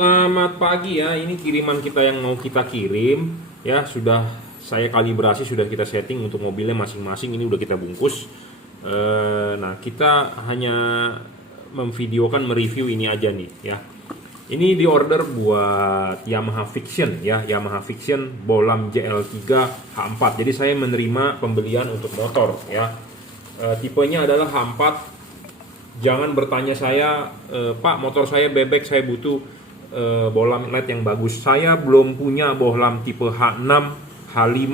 Selamat pagi ya, ini kiriman kita yang mau kita kirim ya, sudah saya kalibrasi, sudah kita setting untuk mobilnya masing-masing, ini udah kita bungkus. Nah, kita hanya memvideokan, mereview ini aja nih ya. Ini di order buat Yamaha Fiction ya, Yamaha Fiction Bolam JL3 H4. Jadi saya menerima pembelian untuk motor ya. Tipenya adalah H4. Jangan bertanya saya, Pak, motor saya bebek, saya butuh bohlam LED yang bagus. Saya belum punya bohlam tipe H6, H5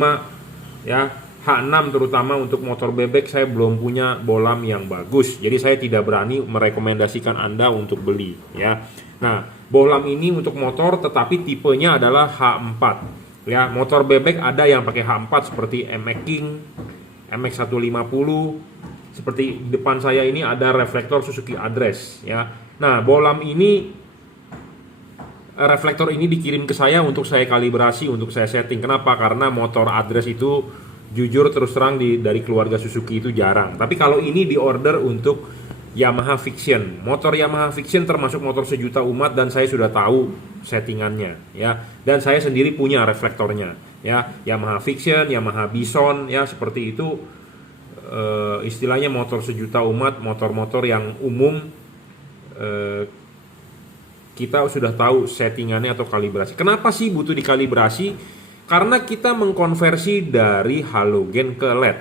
ya. H6 terutama untuk motor bebek saya belum punya bohlam yang bagus. Jadi saya tidak berani merekomendasikan Anda untuk beli ya. Nah, bohlam ini untuk motor tetapi tipenya adalah H4. Ya, motor bebek ada yang pakai H4 seperti MX King, MX150. Seperti depan saya ini ada reflektor Suzuki Address ya. Nah, bohlam ini, reflektor ini dikirim ke saya untuk saya kalibrasi, untuk saya setting. Kenapa? Karena motor Address itu jujur terus terang dari keluarga Suzuki itu jarang. Tapi kalau ini di order untuk Yamaha Fiction. Motor Yamaha Fiction termasuk motor sejuta umat dan saya sudah tahu settingannya ya. Dan saya sendiri punya reflektornya ya. Yamaha Fiction, Yamaha Bison ya, seperti itu. Istilahnya motor sejuta umat, motor-motor yang umum, kita sudah tahu settingannya atau kalibrasi. Kenapa sih butuh dikalibrasi? Karena kita mengkonversi dari halogen ke LED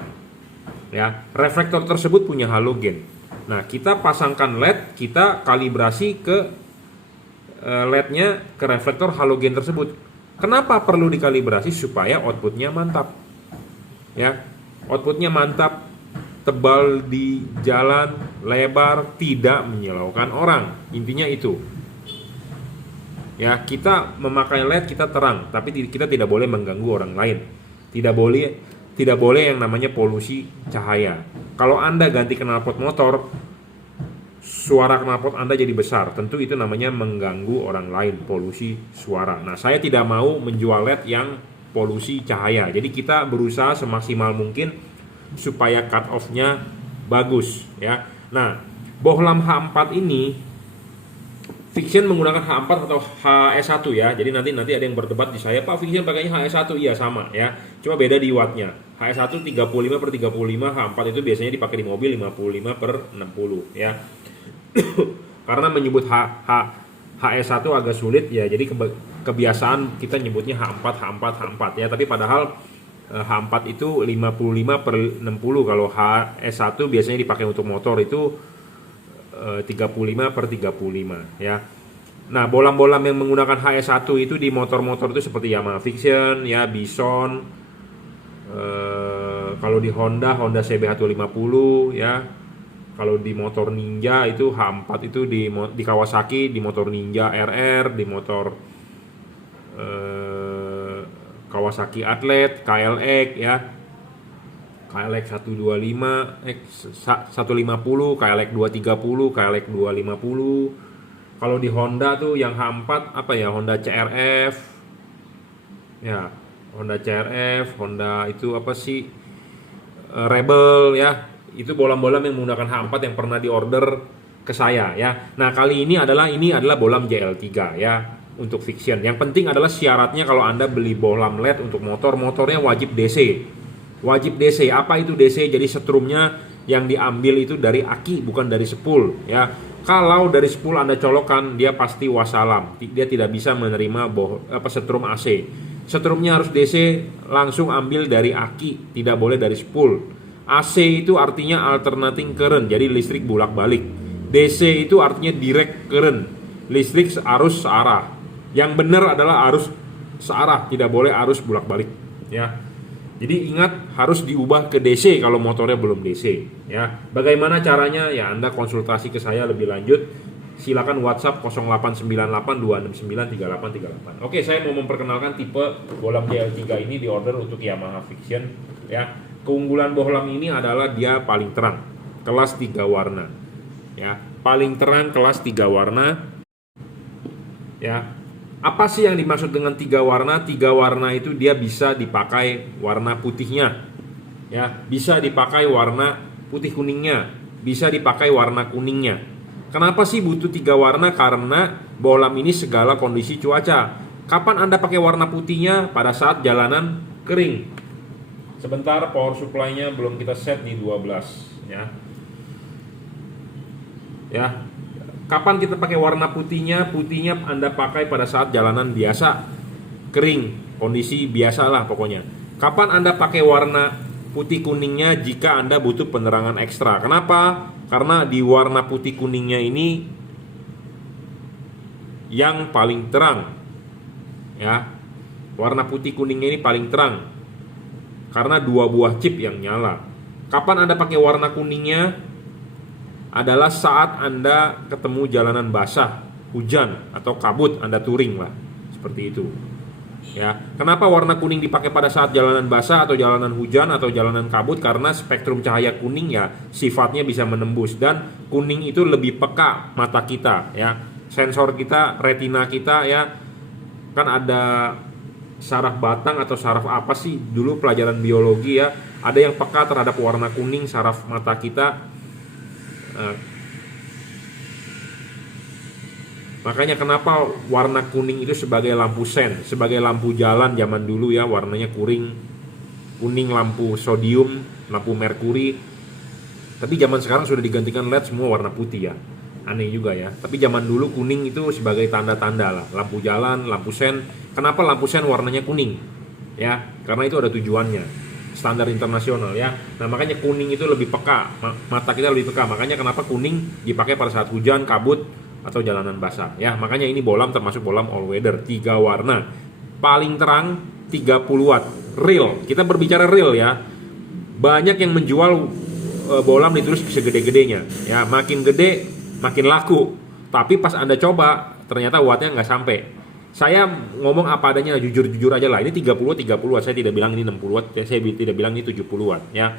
ya. Reflektor tersebut punya halogen. Nah, kita pasangkan LED, kita kalibrasi ke LED-nya, ke reflektor halogen tersebut. Kenapa perlu dikalibrasi? Supaya outputnya mantap ya. Outputnya mantap, tebal di jalan, lebar, tidak menyilaukan orang. Intinya itu ya. Kita memakai LED, kita terang, tapi kita tidak boleh mengganggu orang lain. Tidak boleh yang namanya polusi cahaya. Kalau Anda ganti knalpot motor, suara knalpot Anda jadi besar, tentu itu namanya mengganggu orang lain, polusi suara. Nah, saya tidak mau menjual LED yang polusi cahaya. Jadi kita berusaha semaksimal mungkin supaya cut off-nya bagus ya. Nah, bohlam H4 ini Fiction menggunakan H4 atau HS1 ya. Jadi nanti ada yang berdebat di saya, Pak, Fiction pakainya HS1. Iya, sama ya. Cuma beda di wattnya. HS1 35/35, H4 itu biasanya dipakai di mobil 55/60 ya. Karena menyebut HS1 agak sulit ya. Jadi kebiasaan kita nyebutnya H4 ya. Tapi padahal H4 itu 55/60. Kalau HS1 biasanya dipakai untuk motor itu 35/35 ya. Nah, bohlam-bohlam yang menggunakan HS1 itu di motor-motor itu seperti Yamaha Fiction ya, Bison, kalau di Honda CB150 ya. Kalau di motor Ninja itu H4 itu di Kawasaki, di motor Ninja RR, di motor Kawasaki Athlete, KLX ya. KLX 125, 150, KLX 230, KLX 250. Kalau di Honda tuh yang H4 apa ya? Honda CRF. Ya, Honda CRF, Honda itu apa sih? Rebel ya. Itu bohlam-bohlam yang menggunakan H4 yang pernah diorder ke saya ya. Nah, kali ini adalah bohlam JL3 ya untuk Fiction. Yang penting adalah syaratnya kalau Anda beli bohlam LED untuk motornya wajib DC. Wajib DC. Apa itu DC? Jadi setrumnya yang diambil itu dari aki, bukan dari spool ya. Kalau dari spool Anda colokan, dia pasti wassalam. Dia tidak bisa menerima setrum AC. Setrumnya harus DC, langsung ambil dari aki, tidak boleh dari spool. AC itu artinya alternating current, jadi listrik bolak-balik. DC itu artinya direct current, listrik arus searah. Yang benar adalah arus searah, tidak boleh arus bolak-balik ya. Jadi ingat, harus diubah ke DC kalau motornya belum DC ya. Bagaimana caranya? Ya, Anda konsultasi ke saya lebih lanjut. Silakan WhatsApp 089826938838. Oke, saya mau memperkenalkan tipe bohlam JL3 ini di order untuk Yamaha Fiction ya. Keunggulan bohlam ini adalah dia paling terang, kelas 3 warna ya. Paling terang kelas 3 warna ya. Apa sih yang dimaksud dengan 3 warna? 3 warna itu dia bisa dipakai warna putihnya ya, bisa dipakai warna putih kuningnya, bisa dipakai warna kuningnya. Kenapa sih butuh 3 warna? Karena bohlam ini segala kondisi cuaca. Kapan Anda pakai warna putihnya? Pada saat jalanan kering. Sebentar, power supply-nya belum kita set di 12 ya. Ya. Kapan kita pakai warna putihnya? Putihnya Anda pakai pada saat jalanan biasa, kering, kondisi biasa lah pokoknya. Kapan Anda pakai warna putih kuningnya? Jika Anda butuh penerangan ekstra. Kenapa? Karena di warna putih kuningnya ini yang paling terang. Ya. Warna putih kuningnya ini paling terang. Karena 2 buah chip yang nyala. Kapan Anda pakai warna kuningnya? Adalah saat Anda ketemu jalanan basah, hujan atau kabut, Anda touring lah. Seperti itu. Ya, kenapa warna kuning dipakai pada saat jalanan basah atau jalanan hujan atau jalanan kabut? Karena spektrum cahaya kuning ya sifatnya bisa menembus, dan kuning itu lebih peka mata kita ya. Sensor kita, retina kita ya, kan ada saraf batang atau saraf apa sih dulu pelajaran biologi ya, ada yang peka terhadap warna kuning saraf mata kita. Makanya kenapa warna kuning itu sebagai lampu sen, sebagai lampu jalan zaman dulu ya, warnanya kuning, lampu sodium, lampu merkuri. Tapi zaman sekarang sudah digantikan LED semua warna putih ya. Aneh juga ya. Tapi zaman dulu kuning itu sebagai tanda-tanda lah, lampu jalan, lampu sen. Kenapa lampu sen warnanya kuning? Ya, karena itu ada tujuannya. Standar internasional ya. Nah, makanya kuning itu lebih peka, mata kita lebih peka. Makanya kenapa kuning dipakai pada saat hujan, kabut, atau jalanan basah ya. Makanya ini bohlam termasuk bohlam all weather, 3 warna. Paling terang 30 watt. Real. Kita berbicara real ya. Banyak yang menjual bohlam ditulis segede-gedenya. Ya, makin gede makin laku. Tapi pas Anda coba ternyata wattnya nggak sampai. Saya ngomong apa adanya, jujur-jujur aja lah. Ini 30 watt. Saya tidak bilang ini 60 watt. Saya tidak bilang ini 70 watt ya.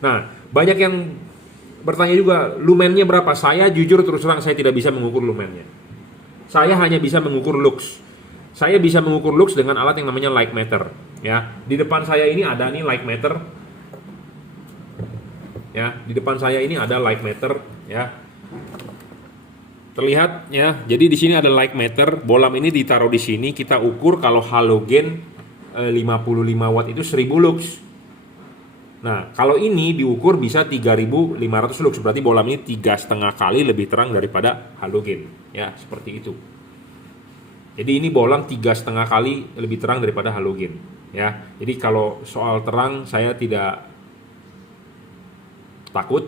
Nah, banyak yang bertanya juga, lumennya berapa? Saya jujur terus terang, saya tidak bisa mengukur lumennya. Saya hanya bisa mengukur lux. Saya bisa mengukur lux dengan alat yang namanya light meter. Ya, di depan saya ini ada nih light meter. Ya, di depan saya ini ada light meter. Ya, terlihat ya. Jadi di sini ada light meter. Bohlam ini ditaruh di sini. Kita ukur kalau halogen 55 watt itu 1000 lux. Nah, kalau ini diukur bisa 3500 lux, berarti bohlam ini 3,5 kali lebih terang daripada halogen. Ya, seperti itu. Jadi ini bohlam 3,5 kali lebih terang daripada halogen. Ya, jadi kalau soal terang saya tidak takut.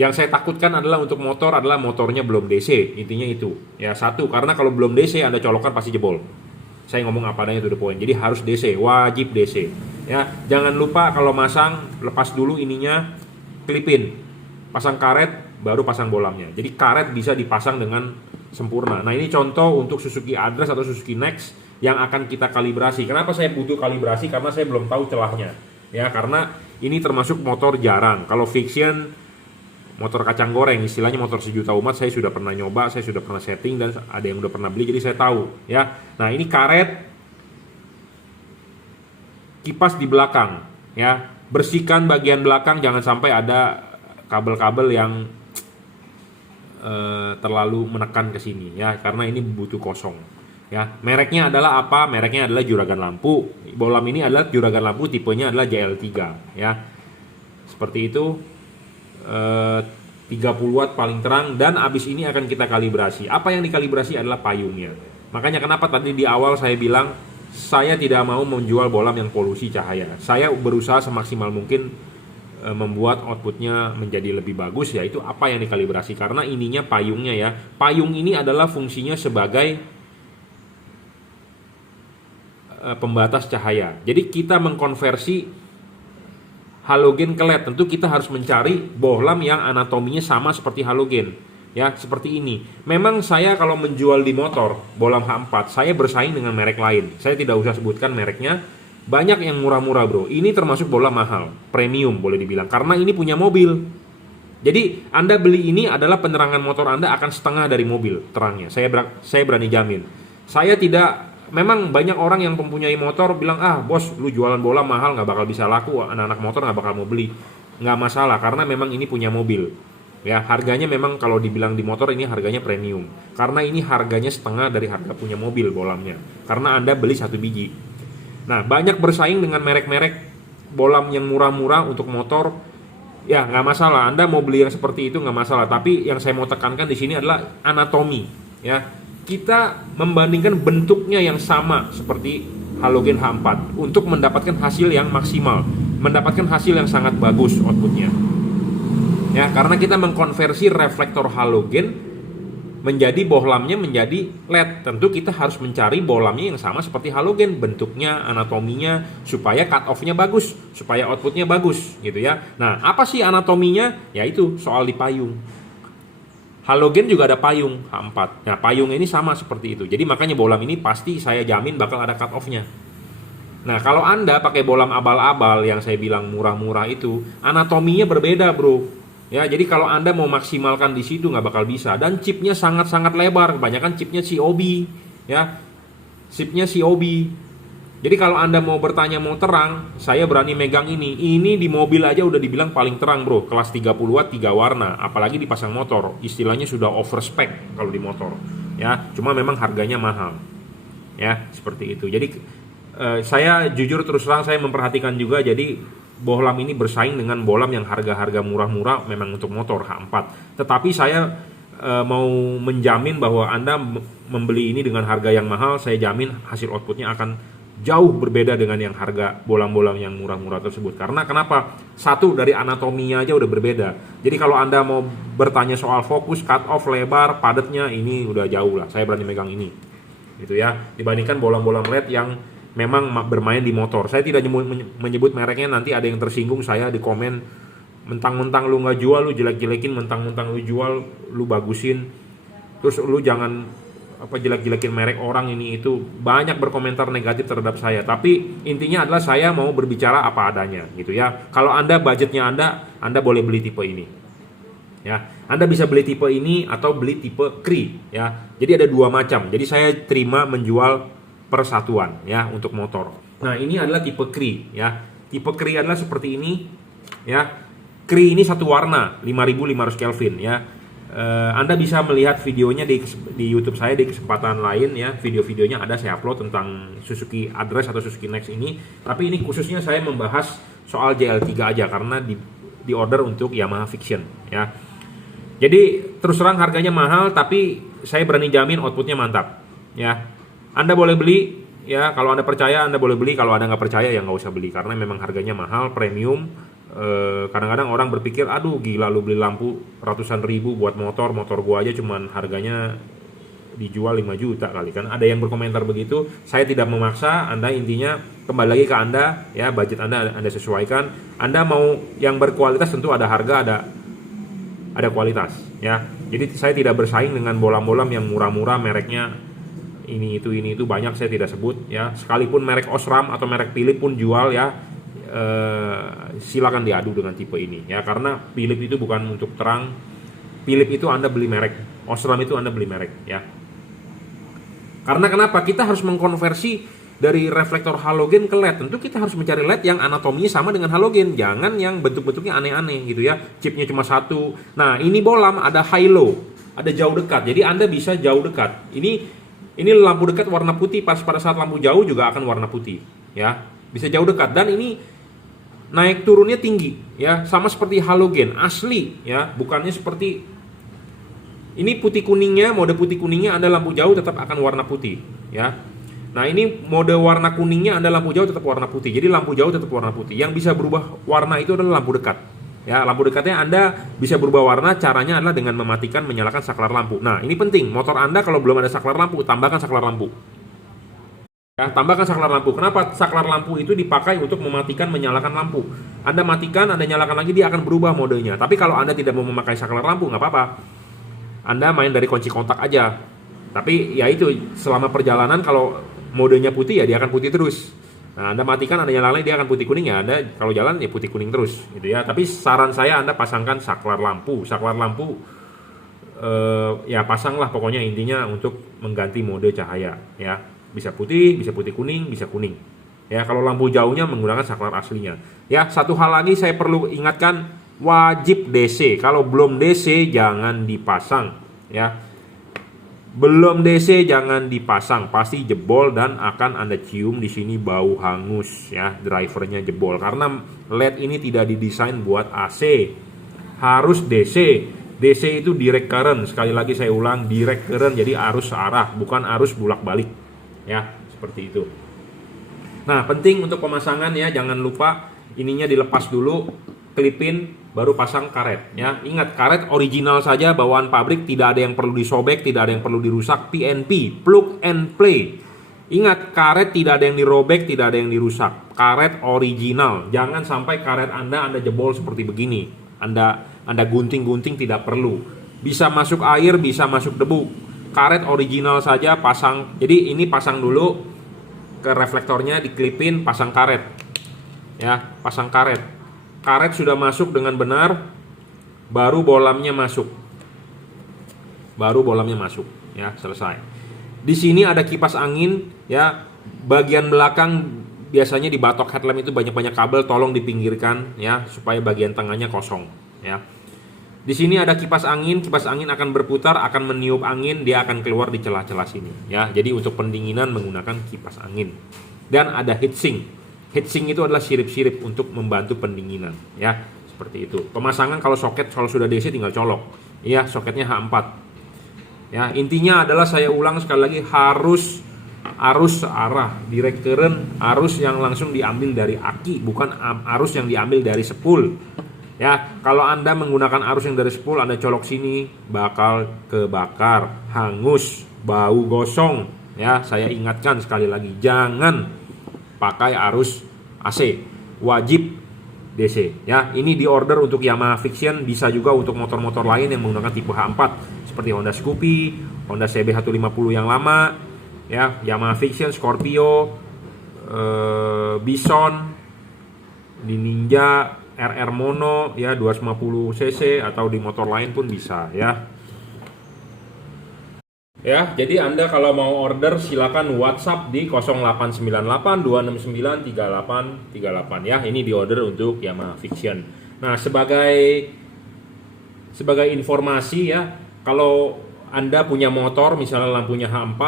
Yang saya takutkan adalah untuk motor, adalah motornya belum DC. Intinya itu. Ya, satu, karena kalau belum DC Anda colokan pasti jebol. Saya ngomong apa adanya to the point. Jadi harus DC, wajib DC. Ya, jangan lupa kalau masang, lepas dulu ininya, klipin. Pasang karet, baru pasang bohlamnya. Jadi karet bisa dipasang dengan sempurna. Nah, ini contoh untuk Suzuki Address atau Suzuki Next yang akan kita kalibrasi. Kenapa saya butuh kalibrasi? Karena saya belum tahu celahnya. Ya, karena ini termasuk motor jarang. Kalau Fiction, motor kacang goreng, istilahnya motor sejuta umat, saya sudah pernah nyoba, saya sudah pernah setting, dan ada yang udah pernah beli, jadi saya tahu ya. Nah, ini karet, kipas di belakang ya, bersihkan bagian belakang, jangan sampai ada kabel-kabel yang terlalu menekan ke sini ya, karena ini butuh kosong ya. Mereknya adalah apa? Mereknya adalah juragan lampu. Bohlam ini adalah juragan lampu, tipenya adalah JL3 ya. Seperti itu. 30 watt paling terang, dan abis ini akan kita kalibrasi. Apa yang dikalibrasi adalah payungnya. Makanya kenapa tadi di awal saya bilang saya tidak mau menjual bohlam yang polusi cahaya. Saya berusaha semaksimal mungkin membuat outputnya menjadi lebih bagus, yaitu apa yang dikalibrasi. Karena ininya payungnya ya. Payung ini adalah fungsinya sebagai pembatas cahaya. Jadi kita mengkonversi halogen ke LED, tentu kita harus mencari bohlam yang anatominya sama seperti halogen. Ya, seperti ini. Memang saya kalau menjual di motor bohlam H4, saya bersaing dengan merek lain. Saya tidak usah sebutkan mereknya. Banyak yang murah-murah, bro. Ini termasuk bohlam mahal, premium boleh dibilang, karena ini punya mobil. Jadi Anda beli ini adalah penerangan motor Anda akan setengah dari mobil terangnya. Saya berani jamin. Saya tidak. Memang banyak orang yang mempunyai motor bilang, ah bos, lu jualan bohlam mahal, nggak bakal bisa laku, anak-anak motor nggak bakal mau beli. Nggak masalah, karena memang ini punya mobil Ya, harganya memang kalau dibilang di motor ini harganya premium. Karena ini harganya setengah dari harga punya mobil bolamnya. Karena Anda beli satu biji. Nah, banyak bersaing dengan merek-merek bolam yang murah-murah untuk motor. Ya, nggak masalah. Anda mau beli yang seperti itu nggak masalah. Tapi yang saya mau tekankan di sini adalah anatomi. Ya, kita membandingkan bentuknya yang sama seperti halogen H4 untuk mendapatkan hasil yang maksimal, mendapatkan hasil yang sangat bagus outputnya. Ya, karena kita mengkonversi reflektor halogen menjadi bohlamnya menjadi LED. Tentu kita harus mencari bohlamnya yang sama seperti halogen, bentuknya, anatominya, supaya cut off-nya bagus, supaya outputnya bagus, gitu ya. Nah, apa sih anatominya? Yaitu soal di payung. Halogen juga ada payung H4. Nah, payung ini sama seperti itu. Jadi makanya bohlam ini pasti saya jamin bakal ada cut off-nya. Nah, kalau Anda pakai bohlam abal-abal yang saya bilang murah-murah itu, anatominya berbeda, bro. Ya, jadi kalau Anda mau maksimalkan di situ nggak bakal bisa. Dan chipnya sangat-sangat lebar, kebanyakan chipnya COB, ya, chipnya COB. Jadi kalau Anda mau bertanya mau terang, saya berani megang ini. Ini di mobil aja udah dibilang paling terang, bro. Kelas 30 watt 3 warna, apalagi dipasang motor. Istilahnya sudah overspec kalau di motor. Ya, cuma memang harganya mahal. Ya, seperti itu. Jadi saya jujur terus terang saya memperhatikan juga, jadi bohlam ini bersaing dengan bohlam yang harga-harga murah-murah memang untuk motor H4. Tetapi saya mau menjamin bahwa Anda membeli ini dengan harga yang mahal, saya jamin hasil outputnya akan jauh berbeda dengan yang harga bohlam-bohlam yang murah-murah tersebut. Karena kenapa? Satu, dari anatominya aja udah berbeda. Jadi kalau Anda mau bertanya soal fokus, cut off, lebar, padatnya, ini udah jauh lah. Saya berani megang ini, gitu ya. Dibandingkan bohlam-bohlam LED yang memang bermain di motor. Saya tidak menyebut mereknya, nanti ada yang tersinggung saya di komen, mentang-mentang lu nggak jual, lu jelek-jelekin, mentang-mentang lu jual, lu bagusin, terus lu jangan jelek-jelekin merek orang ini itu. Banyak berkomentar negatif terhadap saya, tapi intinya adalah saya mau berbicara apa adanya, gitu ya. Kalau Anda budgetnya Anda boleh beli tipe ini, ya. Anda bisa beli tipe ini atau beli tipe Cree, ya. Jadi ada dua macam. Jadi saya terima menjual persatuan, ya, untuk motor. Nah, ini adalah tipe Cree, ya. Tipe Cree adalah seperti ini, ya. Cree ini satu warna 5500 Kelvin, ya. Anda bisa melihat videonya di YouTube saya di kesempatan lain, ya. Video-videonya ada saya upload tentang Suzuki Address atau Suzuki Next ini. Tapi ini khususnya saya membahas soal JL3 aja karena di order untuk Yamaha Fiction, ya. Jadi terus terang harganya mahal, tapi saya berani jamin outputnya mantap, ya. Anda boleh beli, ya. Kalau Anda percaya Anda boleh beli, kalau Anda nggak percaya ya nggak usah beli, karena memang harganya mahal, premium. Kadang-kadang orang berpikir, aduh gila lu beli lampu ratusan ribu buat motor gua aja cuman harganya dijual 5 juta kali kan. Ada yang berkomentar begitu. Saya tidak memaksa, Anda intinya kembali lagi ke Anda, ya, budget Anda sesuaikan. Anda mau yang berkualitas, tentu ada harga, ada kualitas, ya. Jadi saya tidak bersaing dengan bolam-bolam yang murah-murah mereknya ini itu banyak, saya tidak sebut, ya. Sekalipun merek Osram atau merek Philips pun jual, ya. Silakan diadu dengan tipe ini, ya, karena Philips itu bukan untuk terang. Philips itu Anda beli merek, Osram itu Anda beli merek, ya. Karena kenapa? Kita harus mengkonversi dari reflektor halogen ke LED. Tentu kita harus mencari LED yang anatominya sama dengan halogen, jangan yang bentuk-bentuknya aneh-aneh, gitu ya. Chipnya cuma satu. Nah, ini bohlam ada high low, ada jauh dekat. Jadi Anda bisa jauh dekat. Ini lampu dekat warna putih, pada saat lampu jauh juga akan warna putih, ya. Bisa jauh dekat, dan ini naik turunnya tinggi, ya, sama seperti halogen asli, ya, bukannya seperti ini putih kuningnya, mode putih kuningnya Anda lampu jauh tetap akan warna putih, ya. Nah, ini mode warna kuningnya Anda lampu jauh tetap warna putih. Jadi lampu jauh tetap warna putih. Yang bisa berubah warna itu adalah lampu dekat. Ya, lampu dekatnya Anda bisa berubah warna, caranya adalah dengan mematikan, menyalakan saklar lampu. Nah, ini penting. Motor Anda kalau belum ada saklar lampu, tambahkan saklar lampu. Ya, tambahkan saklar lampu. Kenapa saklar lampu itu dipakai untuk mematikan, menyalakan lampu? Anda matikan, Anda nyalakan lagi, dia akan berubah modenya. Tapi kalau Anda tidak mau memakai saklar lampu, nggak apa-apa. Anda main dari kunci kontak aja. Tapi ya itu, selama perjalanan kalau modenya putih ya dia akan putih terus. Nah, Anda matikan, Anda nyalakan, dia akan putih kuning, ya. Anda kalau jalan ya putih kuning terus, gitu ya. Tapi saran saya Anda pasangkan saklar lampu. Saklar lampu ya pasanglah, pokoknya intinya untuk mengganti mode cahaya, ya. Bisa putih kuning, bisa kuning. Ya, kalau lampu jauhnya menggunakan saklar aslinya. Ya, satu hal lagi saya perlu ingatkan, wajib DC. Kalau belum DC jangan dipasang ya. Belum DC jangan dipasang, pasti jebol dan akan Anda cium di sini bau hangus ya, drivernya jebol karena LED ini tidak didesain buat AC. Harus DC. DC itu direct current. Sekali lagi saya ulang, direct current, jadi arus searah, bukan arus bolak-balik. Ya, seperti itu. Nah, penting untuk pemasangan ya, jangan lupa ininya dilepas dulu, klipin, baru pasang karet ya. Ingat, karet original saja bawaan pabrik, tidak ada yang perlu disobek, tidak ada yang perlu dirusak. PNP, plug and play. Ingat, karet tidak ada yang dirobek, tidak ada yang dirusak. Karet original. Jangan sampai karet Anda jebol seperti begini. Anda gunting-gunting tidak perlu. Bisa masuk air, bisa masuk debu. Karet original saja pasang. Jadi ini pasang dulu ke reflektornya, diklipin, pasang karet. Ya, pasang karet. Karet sudah masuk dengan benar, baru bolamnya masuk. Baru bolamnya masuk, ya, selesai. Di sini ada kipas angin, ya. Bagian belakang biasanya di batok headlamp itu banyak-banyak kabel, tolong dipinggirkan ya, supaya bagian tengahnya kosong, ya. Di sini ada kipas angin akan berputar, akan meniup angin, dia akan keluar di celah-celah sini, ya. Jadi untuk pendinginan menggunakan kipas angin. Dan ada heatsink. Heatsink itu adalah sirip-sirip untuk membantu pendinginan ya, seperti itu. Pemasangan kalau soket kalau sudah DC tinggal colok. Ya, soketnya H4. Ya, intinya adalah saya ulang sekali lagi, harus arus searah, direct current, arus yang langsung diambil dari aki, bukan arus yang diambil dari spool. Ya, kalau Anda menggunakan arus yang dari spool, Anda colok sini bakal kebakar, hangus, bau gosong. Ya, saya ingatkan sekali lagi, jangan pakai arus AC, wajib DC ya. Ini di order untuk Yamaha Fiction, bisa juga untuk motor-motor lain yang menggunakan tipe H4 seperti Honda Scoopy, Honda CB 150 yang lama ya, Yamaha Fiction, Scorpio, Bison, di Ninja, RR Mono ya 250 cc, atau di motor lain pun bisa ya. Ya, jadi Anda kalau mau order silakan WhatsApp di 0898 269 3838 ya. Ini di order untuk Yamaha Fiction. Nah, sebagai informasi ya, kalau Anda punya motor misalnya lampunya H4,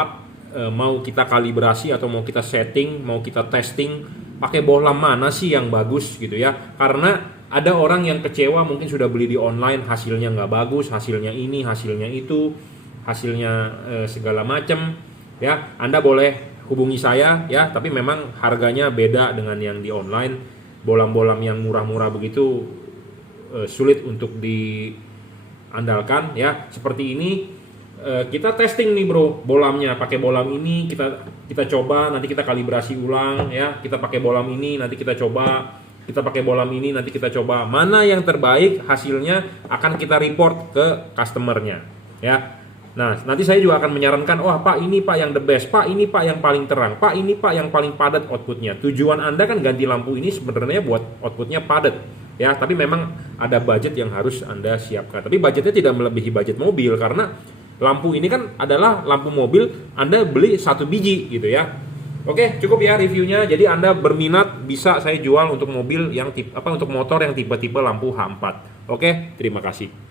mau kita kalibrasi atau mau kita setting, mau kita testing, pakai bohlam mana sih yang bagus gitu ya. Karena ada orang yang kecewa, mungkin sudah beli di online, hasilnya nggak bagus, hasilnya ini, hasilnya itu, hasilnya segala macam ya. Anda boleh hubungi saya ya, tapi memang harganya beda dengan yang di online. Bolam-bolam yang murah-murah begitu sulit untuk diandalkan ya. Seperti ini kita testing nih bro, bolamnya pakai bolam ini, kita coba, nanti kita kalibrasi ulang ya. Kita pakai bolam ini, nanti kita coba, kita pakai bolam ini, nanti kita coba, mana yang terbaik, hasilnya akan kita report ke customernya ya. Nah, nanti saya juga akan menyarankan, wah Pak ini Pak yang the best, Pak ini Pak yang paling terang, Pak ini Pak yang paling padat outputnya. Tujuan Anda kan ganti lampu ini sebenarnya buat outputnya padat ya, tapi memang ada budget yang harus Anda siapkan. Tapi budgetnya tidak melebihi budget mobil, karena lampu ini kan adalah lampu mobil, Anda beli 1 biji gitu ya. Oke, cukup ya reviewnya. Jadi Anda berminat bisa saya jual untuk mobil yang untuk motor yang tipe-tipe lampu H4. Oke, terima kasih.